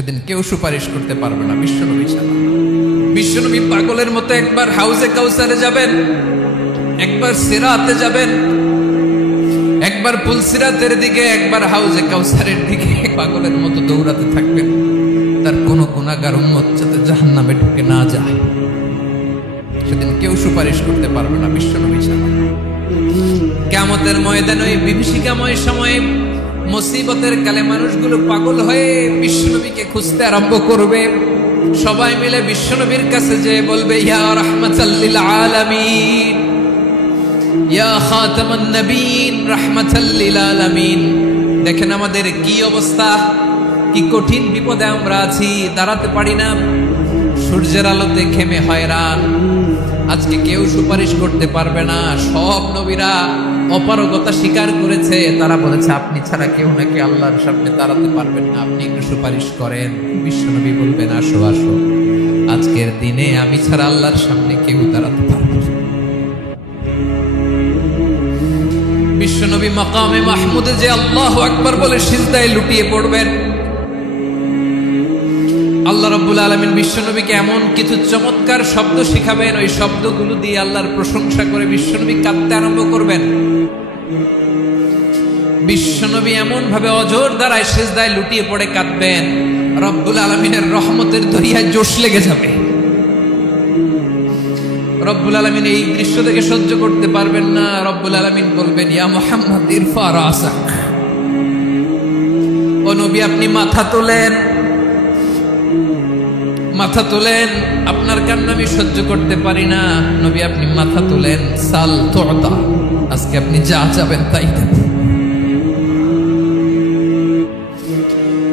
সেদিন কেউ সুপারিশ করতে পারবে না বিশ্বনবী ছাড়া। বিশ্বনবী পাগলের মতো একবার হাউজে কাউসারে যাবেন, একবার সিরাতে যাবেন, একবার পুলসিরাতের দিকে, একবার হাউজে কাউসারের দিকে পাগলের মতো দৌড়াতে থাকবেন। তার কোনো গুনাহগার উম্মত যাতে জাহান্নামে ঢুকে না যায়, সেদিন কেউ সুপারিশ করতে পারবে না বিশ্বনবী ছাড়া। কিয়ামতের ময়দানে ওই বিভীষিকাময় সময়ে মুসিবতের কালে মানুষগুলো পাগল হয়ে বিশ্বনবীকে খুঁজতে আরম্ভ করবে। সবাই মিলে বিশ্বনবীর কাছে যেয়ে বলবে, ইয়া রাহমাতাল লিল আলামিন, ইয়া খাতামান নবীন, রাহমাতাল লিল আলামিন। দেখেন আমাদের কি অবস্থা, কি কঠিন বিপদে আমরা আছি, দাঁড়াতে পারি না, সূর্যের আলোতে ঘেমে হয়রান। আজকে কেউ সুপারিশ করতে পারবে না। সব নবীরা অপারগতা স্বীকার করেছে, তারা বলেছে আপনি ছাড়া কেউ নাকি আল্লাহর সামনে দাঁড়াতে পারবেন না, আপনি একটু সুপারিশ করেন। বিশ্বনবী বলবেন, আসো আসো, আজকের দিনে আমি ছাড়া আল্লাহর সামনে কেউ দাঁড়াতে পারবে না। বিশ্বনবী মাকামে মাহমুদে যে আল্লাহু আকবার বলে সিজদায় লুটিয়ে পড়বেন। আল্লাহ রাব্বুল আলামিন বিশ্বনবীকে এমন কিছু চমৎকার শব্দ শিখাবেন, ওই শব্দগুলো দিয়ে আল্লাহর প্রশংসা করে বিশ্বনবী কাঁদতে আরম্ভ করবেন। বিশ্বনবী এমন ভাবে অজর দ্বারায় সিজদায় লুটিয়ে পড়ে কাঁদবেন, রব্বুল আলামিনের রহমতের দরিয়ায় জোশ লেগে যাবে। রব্বুল আলামিন এই দৃশ্য থেকে সহ্য করতে পারবেন না। রব্বুল আলামিন বলবেন, ইয়া মুহাম্মদ ইরফা রাসাক, ও নবী আপনি মাথা তোলেন, মাথা তোলেন, আপনার কান্না আমি সহ্য করতে পারি না। নবী আপনি মাথা তোলেন, সাল তুতা, আজকে আপনি যা চাবেন তাই দেব।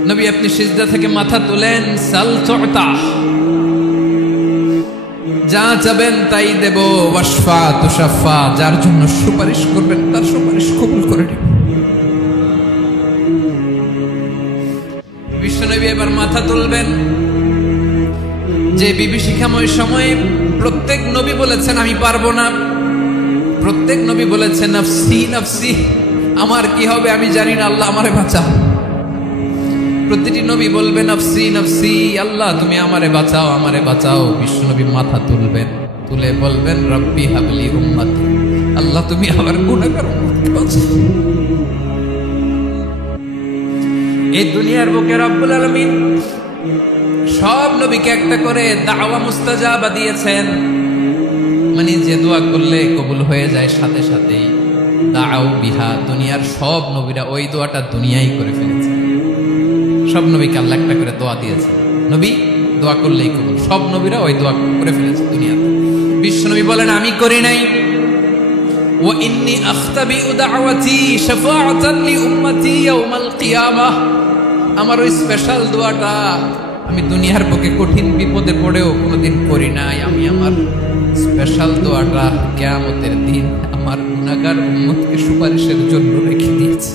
নবী আপনি সিজদা থেকে মাথা তোলেন, সাল তুতা, যা চাবেন তাই দেব। ওয়াশফা তুশাফা, যার জন্য সুপারিশ করবেন তার সুপারিশ কবুল করে নেব। বিশ্বনবী এবার মাথা তুলবেন। যে বিভীষিকাময় সময়ে প্রত্যেক নবী বলেছেন আমি পারবো না, প্রত্যেক নবী বলেছেন নফসি নফসি, আমার কি হবে আমি জানি না, আল্লাহ আমারে বাঁচাও। প্রতিটি নবী বলবে নফসি নফসি, আল্লাহ তুমি আমারে বাঁচাও, আমারে বাঁচাও। বিশ্বনবী মাথা তুলবেন, তুলে বলবেন রব্বি হাবলি উম্মতি, আল্লাহ তুমি আমার গুনাহগার উম্মতকে বাঁচাও। এই দুনিয়ার বুকে রব্বুল আলামিন সব নবীকে একটা করে দাওয়া মুস্তাজাবা দিয়েছেন, মানে যে দোয়া করলে কবুল হয়ে যায় সাথে সাথেই। দাও বিহা, দুনিয়ার সব নবীরা ওই দোয়াটা দুনিয়ায় করে ফেলেছে। সব নবীকে আল্লাহ একটা করে দোয়া দিয়েছে, নবী দোয়া করলেই কবুল। সব নবীরা ওই দোয়া করে ফেলেছে দুনিয়াতে। বিশ্বনবী বলেন আমি করি নাই। ওয়া ইন্নী আখতাবিউ দাওয়াতি শাফাআতান লি উম্মতি ইয়াউমাল কিয়ামাহ, আমার ওই স্পেশাল দোয়াটা আমি দুনিয়ার বুকে কঠিন বিপদে পড়েও কোনোদিন করি নাই। আমি আমার স্পেশাল দোয়াটা কিয়ামতের দিন আমার গুনাহগার উম্মতকে সুপারিশের জন্য রেখে দিয়েছি।